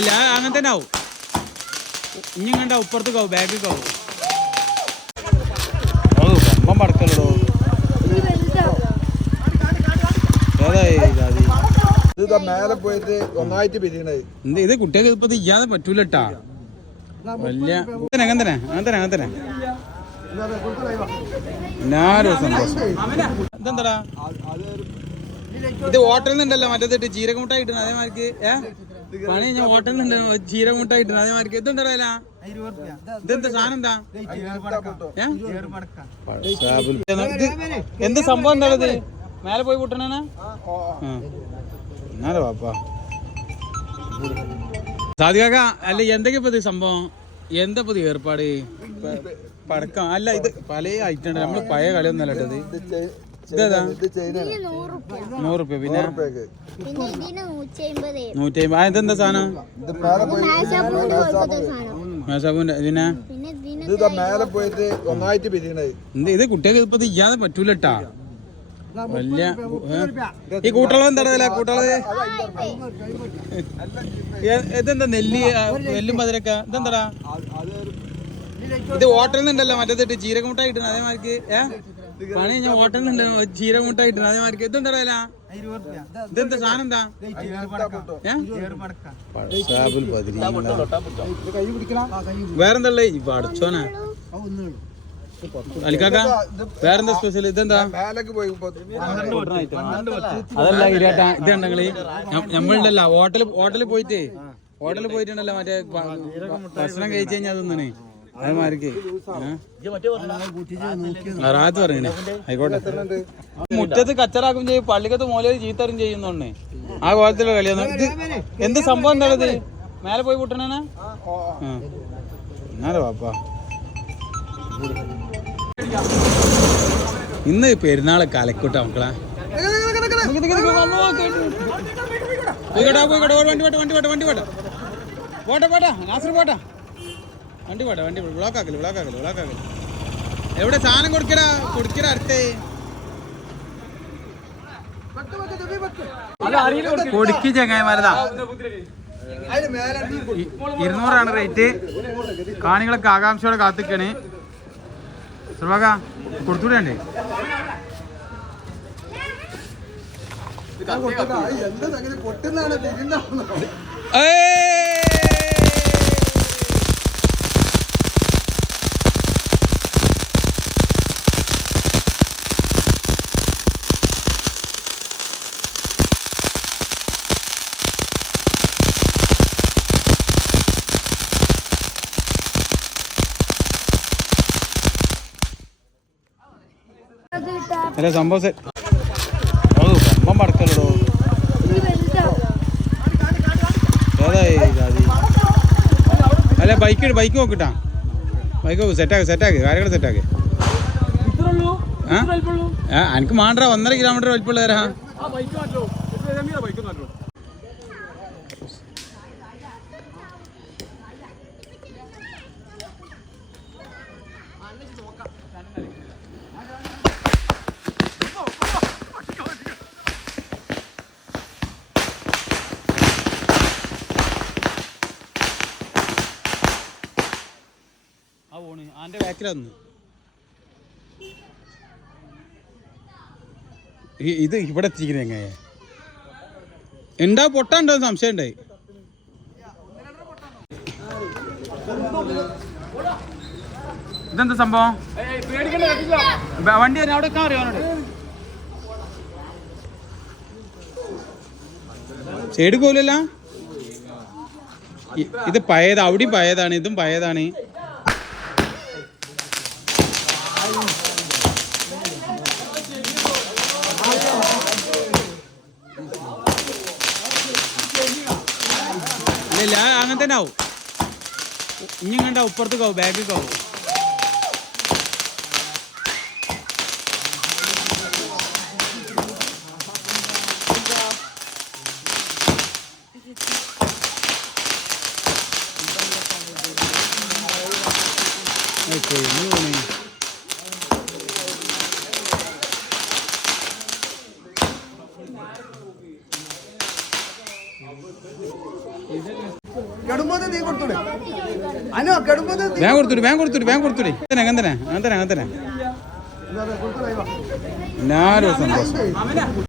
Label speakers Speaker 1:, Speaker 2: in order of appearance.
Speaker 1: തന്നെ ആവും. ഇനി കണ്ട ഉപ്പുറത്ത് കാവും ബാഗ് കാവും
Speaker 2: മേലെ പോയിട്ട് ഒന്നായിട്ട് പിരിയണത്.
Speaker 1: ഇത് കുട്ടികൾക്ക് ഇപ്പൊ ചെയ്യാതെ പറ്റൂലട്ടാ വലിയ അങ്ങനെ തന്നെ അങ്ങനെ തന്നെ അങ്ങനെ തന്നെ ഞാനൊരു സന്തോഷം. ഇതെന്താടാ? ഇത് ഹോട്ടലിൽ നിന്നുണ്ടല്ലോ മറ്റേതിട്ട് ജീരകമുട്ടായി ഇട്ടുന്നത് അതേമാർക്ക് ഏ? പണി ഞാൻ ഓട്ടുന്നുണ്ട് ചീര മുട്ടായിട്ട് അതേമാർക്ക് ഇതെന്താ വില? ഇതെന്താ സാധനം എന്താ? എന്ത് സംഭവം എന്താ ഇത്? മേലെ പോയി കൂട്ടണേനാ? എന്നാലോ പാപ്പാ സാധികാക്ക അല്ല എന്തൊക്കെ ഇപ്പൊ ഇത് സംഭവം? എന്താ ഇപ്പൊ ഏർപ്പാട്? പടക്കം. അല്ല ഇത് പല ഐറ്റം ഉണ്ട്. നമ്മൾ പഴയ കളിയൊന്നും അല്ല ഇത്. നൂറ് റുപ്യ പിന്നെ?
Speaker 3: നൂറ്റി അമ്പത്
Speaker 1: ഇതെന്താ സാധനം?
Speaker 2: ഇത്
Speaker 3: പിന്നെ
Speaker 1: കുട്ടികൾക്ക് ഇപ്പൊ ചെയ്യാതെ പറ്റൂലട്ടാ വലിയ? ഈ കൂട്ടളവ് എന്താ കൂട്ടളവ് ഇതെന്താ നെല്ലി നെല്ലും പതിരക്ക? ഇതെന്താടാ? ഇത് ഹോട്ടലിൽ നിന്നുണ്ടല്ലോ മറ്റേതിട്ട് ജീരകമുട്ടായി അതേമാതിരി അതേമാർക്ക് ഏ? പണി ഞാൻ ഹോട്ടലിൽ ചീര മുട്ടായിട്ട് അതേ അതേമാർക്ക് ഇതെന്താ വില? ഇതെന്താ സാധനം എന്താ? ഏ? ഇപ്പൊ അടച്ചോനെ അലിക്കാക്ക വേറെന്താ സ്പെഷ്യൽ ഇതെന്താ? അതല്ല ഇരാട്ട. ഇത് ഉണ്ടെങ്കിൽ നമ്മളുണ്ടല്ലോ ഹോട്ടൽ ഹോട്ടലിൽ പോയിട്ട്. ഹോട്ടലിൽ പോയിട്ടുണ്ടല്ലോ മറ്റേ ഭക്ഷണം കഴിച്ചു കഴിഞ്ഞാൽ അതൊന്നാണ് റാത്ത് പറയണേ. ആയിക്കോട്ടെ. മുറ്റത്ത് കച്ചറാക്കും ചെയ്യും പള്ളിക്കത്ത് മൂലയിൽ ചീത്തറും ചെയ്യുന്നുണ്ട്. ആ കോലത്തിലുള്ള ഇത് എന്ത് സംഭവം എന്താണത് മേലെ പോയി കൂട്ടണേനാ? എന്നാലോ പാപ്പാ ഇന്ന് പെരുന്നാളെ കലക്കൂട്ട മക്കളെ. പോയിക്കോട്ടെ പോയിക്കോട്ടെ വണ്ടി പോട്ടെ വണ്ടി പോട്ടെ വണ്ടി പോട്ടെ. പോട്ടെ പോട്ടെ. നാസർ പോട്ടെ. വണ്ടി പോട്ടെ വണ്ടി ബ്ലോക്ക് ആക്കൽ ബ്ലോക്ക് ആക്കൽ ബ്ലോക്ക് ആക്കൽ. എവിടെ സാധനം കൊടുക്കടാ? കൊടുക്കട അടുത്തേ. കൊടുക്കി ചങ്ങായിമാരതാ. ഇരുന്നൂറാണ് റേറ്റ് കാണികളൊക്കെ ആകാംക്ഷയോടെ കാത്തിക്കണേ. സുർവാക കൊടുത്തുവിടണ്ടേ
Speaker 2: എന്താ
Speaker 1: അല്ല സംഭവം ഓ സംഭവം മടക്കല്ലോ അല്ല ബൈക്ക് ബൈക്ക് നോക്കിട്ടാ ബൈക്ക് നോക്ക് സെറ്റാക്ക് സെറ്റാക്ക് കാര്യങ്ങൾ സെറ്റാക്ക് ആ? എനിക്ക് മാണ്ട ഒന്നര കിലോമീറ്റർ വലിപ്പമുള്ള തരാ. ഇത് ഇവിടെ എത്തിക്കുന്നത് എങ്ങനെ? ഉണ്ടാ പൊട്ടാണ്ടോ സംശയം ഉണ്ടായി ഇതെന്താ സംഭവം? വണ്ടി അവിടെ സൈഡ് പോലല്ല ഇത് പഴയത് അവിടെയും പഴയതാണ് ഇതും പഴയതാണ് ഇല്ല ഇല്ല ആ അങ്ങനെ തന്നെ ആവും ഇനി കണ്ട ഉപ്പുറത്ത് കാവും ബാഗ് കാവും ഏയ് കൊഴിഞ്ഞു പോണേ.
Speaker 2: നീ കൊടുത്തൂടെ.
Speaker 1: വേഗം കൊടുത്തുടി വേഗം കൊടുത്തുടി അങ്ങനെ അങ്ങനെ അങ്ങനെ
Speaker 2: കൊടുത്തൂടെ
Speaker 1: എല്ലാവരും സന്തോഷം